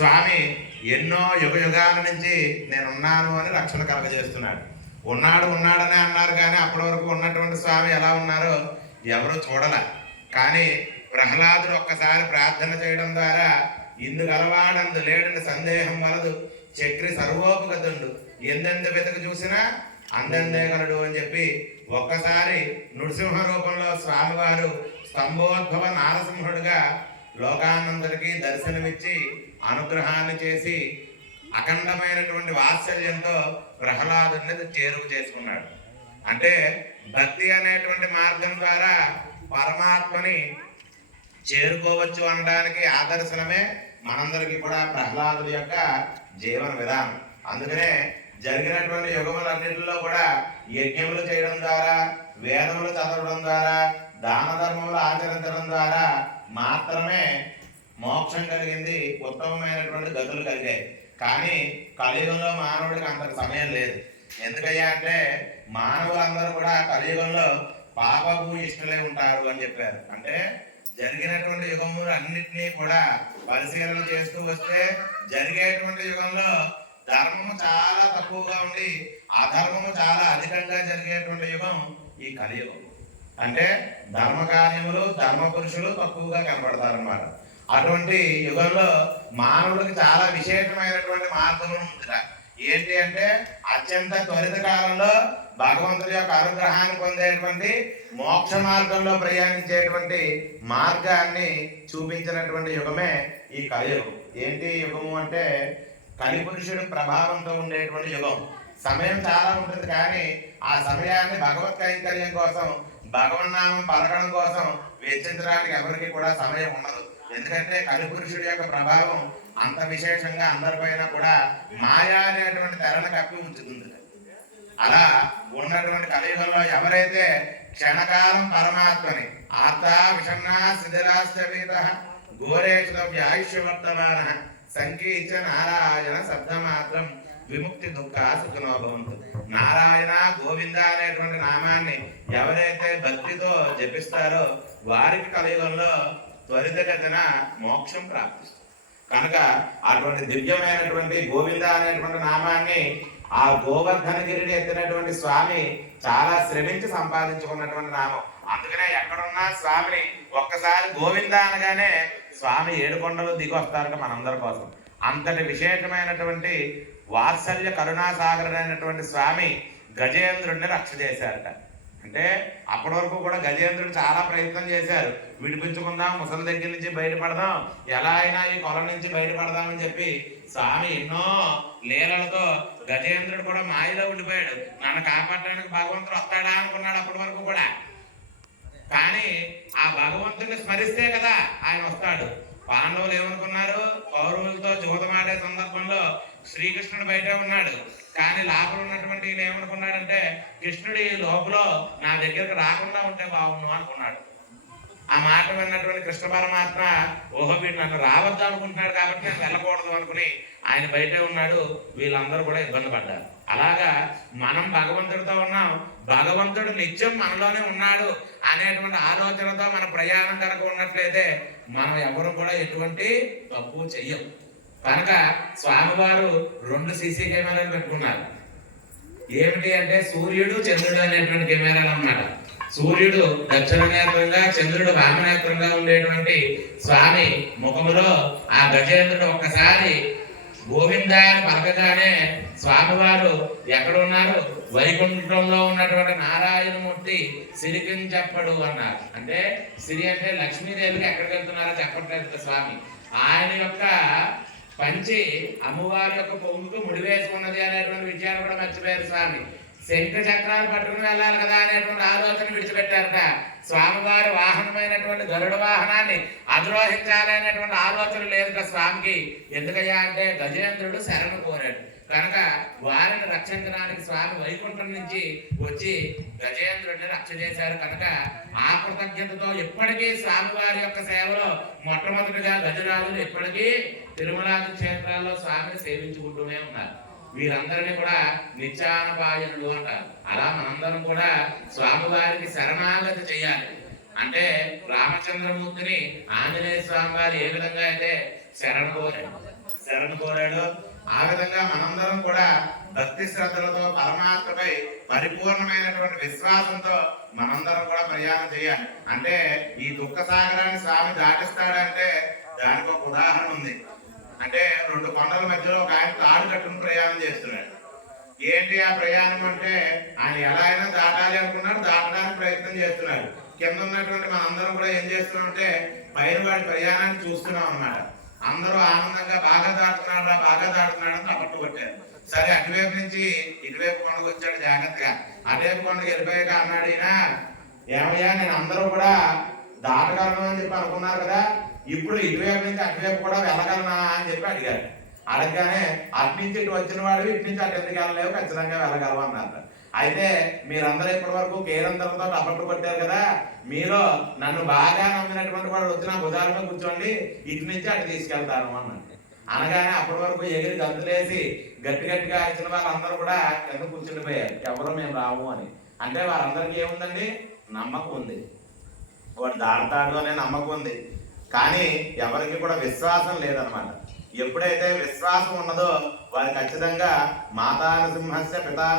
స్వామి ఎన్నో యుగాల నుంచి నేనున్నాను అని రక్షణ కలగజేస్తున్నాడు. ఉన్నాడనే అన్నారు, కానీ అప్పటి వరకు ఉన్నటువంటి స్వామి ఎలా ఉన్నారో ఎవరు చూడలే. కానీ ప్రహ్లాదుడు ఒక్కసారి ప్రార్థన చేయడం ద్వారా ఇందు గలవాడందు లేడని సందేహం వలదు, చక్రి సర్వోపగతుండు, ఎందెందు వెతకు చూసినా అందెందేగలడు అని చెప్పి ఒక్కసారి నృసింహ రూపంలో స్వామివారు స్తంభోద్భవ నారసింహుడిగా లోకానందరికీ దర్శనమిచ్చి అనుగ్రహాన్ని చేసి అఖండమైనటువంటి వాత్సల్యంతో ప్రహ్లాదుని చేరువ చేసుకున్నాడు. అంటే భక్తి అనేటువంటి మార్గం ద్వారా పరమాత్మని చేరుకోవచ్చు అనడానికి ఆదర్శనమే మనందరికీ కూడా ప్రహ్లాదుడి యొక్క జీవన విధానం. అందుకనే జరిగినటువంటి యుగములన్నింటిలో కూడా యజ్ఞములు చేయడం ద్వారా, వేదములు చదవడం ద్వారా, దాన ధర్మములు ఆచరించడం ద్వారా మాత్రమే మోక్షం కలిగింది, ఉత్తమమైనటువంటి గతులు కలిగాయి. కానీ కలియుగంలో మానవుడికి అంత సమయం లేదు. ఎందుకయ్యా అంటే మానవులందరూ కూడా కలియుగంలో పాపభూయిష్ఠులై ఉంటారు అని చెప్పారు. అంటే జరిగినటువంటి యుగములు అన్నిటినీ కూడా పరిశీలన చేస్తూ వస్తే జరిగేటువంటి యుగంలో ధర్మము చాలా తక్కువగా ఉండి అధర్మము చాలా అధికంగా జరిగేటువంటి యుగం ఈ కలియుగం. అంటే ధర్మ కార్యములు, ధర్మ పురుషులు తక్కువగా కనపడతారన్నమాట. అటువంటి యుగంలో మానవుడికి చాలా విశేషమైనటువంటి మార్గములు ఉంటాయి. ఏంటి అంటే అత్యంత త్వరిత కాలంలో భగవంతుడి యొక్క అనుగ్రహాన్ని పొందేటువంటి మోక్ష మార్గంలో ప్రయాణించేటువంటి మార్గాన్ని చూపించినటువంటి యుగమే ఈ కలియుగం. ఏంటి యుగము అంటే కలిపురుషుడి ప్రభావంతో ఉండేటువంటి యుగం. సమయం చాలా ఉంటుంది, కానీ ఆ సమయాన్ని భగవత్ కైంకర్యం కోసం, భగవన్నామం పలకడం కోసం వెచ్చించడానికి ఎవరికి కూడా సమయం ఉండదు. ఎందుకంటే కలిపురుషుడి యొక్క ప్రభావం అంత విశేషంగా అందరిపైన కూడా మాయా అనేటువంటి తెరను కప్పి ఉంచుతుంది. అలా ఉన్నటువంటి కలియుగంలో ఎవరైతే క్షణకాలం పరమాత్మని ఆర్తా విషన్నా శిథిలాశ్చవీత ఘోరేషువ్యాయుష్యవర్తమాన సంకీర్చ నారాయణ శబ్దమాత్రం విముక్తి దుఃఖ సుఖనో భవంతు. నారాయణ గోవింద అనేటువంటి నామాన్ని ఎవరైతే భక్తితో జపిస్తారో వారికి కలియుగంలో త్వరితగతిన మోక్షం ప్రాప్తిస్తుంది. కనుక అటువంటి దివ్యమైనటువంటి గోవింద అనేటువంటి నామాన్ని ఆ గోవర్ధనగిరిని ఎత్తినటువంటి స్వామి చాలా శ్రమించి సంపాదించుకున్నటువంటి నామం. అందుకనే ఎక్కడున్నా స్వామిని ఒక్కసారి గోవింద అనగానే స్వామి ఏడుకొండలు దిగి వస్తారట మనందరి కోసం. అంతటి విశేషమైనటువంటి వాత్సల్య కరుణాసాగరుడైనటువంటి స్వామి గజేంద్రుడిని రక్ష చేశారట. అంటే అప్పటి వరకు కూడా గజేంద్రుడు చాలా ప్రయత్నం చేశారు, విడిపించుకుందాం, ముసలి దగ్గర నుంచి బయటపడదాం, ఎలా అయినా ఈ కొల నుంచి బయటపడదామని చెప్పి స్వామి ఎన్నో లీలలతో గజేంద్రుడు కూడా మాయలో ఉండిపోయాడు. నన్ను కాపాడడానికి భగవంతుడు వస్తాడా అనుకున్నాడు అప్పటి వరకు కూడా. కానీ ఆ భగవంతుడిని స్మరిస్తే కదా ఆయన వస్తాడు. పాండవులు ఏమనుకున్నారు? కౌరవులతో జూదమాడే సందర్భంలో శ్రీకృష్ణుడు బయట ఉన్నాడు, కానీ లోపల ఉన్నటువంటి ఈయన ఏమనుకున్నాడంటే కృష్ణుడి లోపల నా దగ్గరకు రాకుండా ఉంటే బాగుండు అనుకున్నాడు. ఆ మాట విన్నటువంటి కృష్ణ పరమాత్మ ఓహో వీడు నన్ను రావద్దు అనుకుంటున్నాడు కాబట్టి నేను వెళ్ళకూడదు అనుకుని ఆయన బయటే ఉన్నాడు. వీళ్ళందరూ కూడా ఇబ్బంది పడ్డారు. అలాగా మనం భగవంతుడితో ఉన్నాం, భగవంతుడు నిత్యం మనలోనే ఉన్నాడు అనేటువంటి ఆలోచనతో మన ప్రయాణం కనుక ఉన్నట్లయితే మనం ఎవరు కూడా ఎటువంటి తప్పు చెయ్యం. కనుక స్వామివారు 2 సీసీ కెమెరాలు పెట్టుకున్నారు. ఏమిటి అంటే సూర్యుడు చంద్రుడు అనేటువంటి కెమెరాలు అన్నమాట. సూర్యుడు దక్షిణ నేత్రంగా, చంద్రుడు వామనేత్రంగా ఉండేటువంటి స్వామి ముఖములో ఆ గజేంద్రుడు ఒక్కసారి గోవిందాన్ని పలకగానే స్వామివారు ఎక్కడున్నారు? వైకుంఠంలో ఉన్నటువంటి నారాయణమూర్తి సిరికిని చెప్పడు అన్నారు. అంటే సిరి అంటే లక్ష్మీదేవికి ఎక్కడికి వెళ్తున్నారో చెప్పట్లేదు స్వామి. ఆయన యొక్క పంచి అమ్మవారి యొక్క పొంగుకు ముడివేసుకున్నది అనేటువంటి విషయాన్ని కూడా మర్చిపోయారు స్వామి. శంఖ చక్రాలు పట్టుకుని వెళ్ళాలి కదా అనేటువంటి ఆలోచన విడిచిపెట్టారట. స్వామివారి వాహనమైనటువంటి గరుడ వాహనాన్ని అధిరోహించాలి అనేటువంటి ఆలోచన లేదుట స్వామికి. ఎందుకయ్యా అంటే గజేంద్రుడు శరణు కోరాడు కనుక వారిని రక్షించడానికి స్వామి వైకుంఠం నుంచి వచ్చి గజేంద్రుడిని రక్ష చేశారు. కనుక ఆ కృతజ్ఞతతో ఇప్పటికీ స్వామివారి యొక్క సేవలో మొట్టమొదటిగా గజరాజులు ఇప్పటికీ తిరుమలాది క్షేత్రాల్లో స్వామిని సేవించుకుంటూనే ఉన్నారు. వీరందరినీ కూడా నిత్యానుపాయనులు అంటారు. అలా మనందరం కూడా స్వామివారికి శరణాగతి చేయాలి. అంటే రామచంద్రమూర్తిని ఆంజనేయ స్వామి వారు ఏ విధంగా అయితే శరణు కోరారు, శరణు కోరాడు. ఆ విధంగా మనందరం కూడా భక్తి శ్రద్ధలతో పరమాత్మపై పరిపూర్ణమైనటువంటి విశ్వాసంతో మనందరం కూడా ప్రయాణం చేయాలి. అంటే ఈ దుఃఖ సాగరాన్ని స్వామి దాటిస్తాడంటే దానికి ఒక ఉదాహరణ ఉంది. అంటే రెండు కొండల మధ్యలో ఒక ఆయన తాడు కట్టుకుని ప్రయాణం చేస్తున్నాడు. ఏంటి ఆ ప్రయాణం అంటే ఆయన ఎలా అయినా దాటాలి అనుకున్నాడు, దాటడానికి ప్రయత్నం చేస్తున్నాడు. కింద ఉన్నటువంటి మనందరం కూడా ఏం చేస్తున్నాం అంటే పైన వాడి ప్రయాణాన్ని చూస్తున్నాం అన్నమాట. అందరూ ఆనందంగా బాగా దాటుతున్నాడు అని తప్పట్టు కొట్టారు. సరే అటువైపు నుంచి ఇటువైపు కొండకు వచ్చాడు జాగ్రత్తగా. అటువైపు కొండకు వెళ్ళిపోయాక అన్నాడు ఈయన, ఏమయ్యా నేను అందరూ కూడా దాటగలను అని చెప్పి అనుకున్నారు కదా, ఇప్పుడు ఇటువైపు నుంచి అటువైపు కూడా వెళ్ళగలనా అని చెప్పి అడిగారు. అడగగానే అటు నుంచి ఇటు వచ్చిన వాడు ఇటు నుంచి అటు ఎందుకు వెళ్ళలేవు, ఖచ్చితంగా వెళ్ళగలవు అన్నారు. అయితే మీరందరూ ఇప్పటి వరకు కేరంతరంతో టపట్టు కొట్టారు కదా, మీరు నన్ను బాగా నమ్మినటువంటి వాడు వచ్చి నా భుజాల మీద కూర్చోండి, ఇటు నుంచి అటు తీసుకెళ్తాను అన్నాడు. అనగానే అప్పటి వరకు ఎగిరి గంతులేసి గట్టిగా ఇచ్చిన వాళ్ళందరూ కూడా కింద కూర్చుండిపోయారు, ఎవరు మేము రాము అని. అంటే వారందరికీ ఏముందండి, నమ్మకం ఉంది, వాడు దాడతాడు అనే నమ్మకం ఉంది. కానీ ఎవరికి కూడా విశ్వాసం లేదనమాట. ఎప్పుడైతే విశ్వాసం ఉన్నదో వారు ఖచ్చితంగా మాతా నృసింహస్య పితా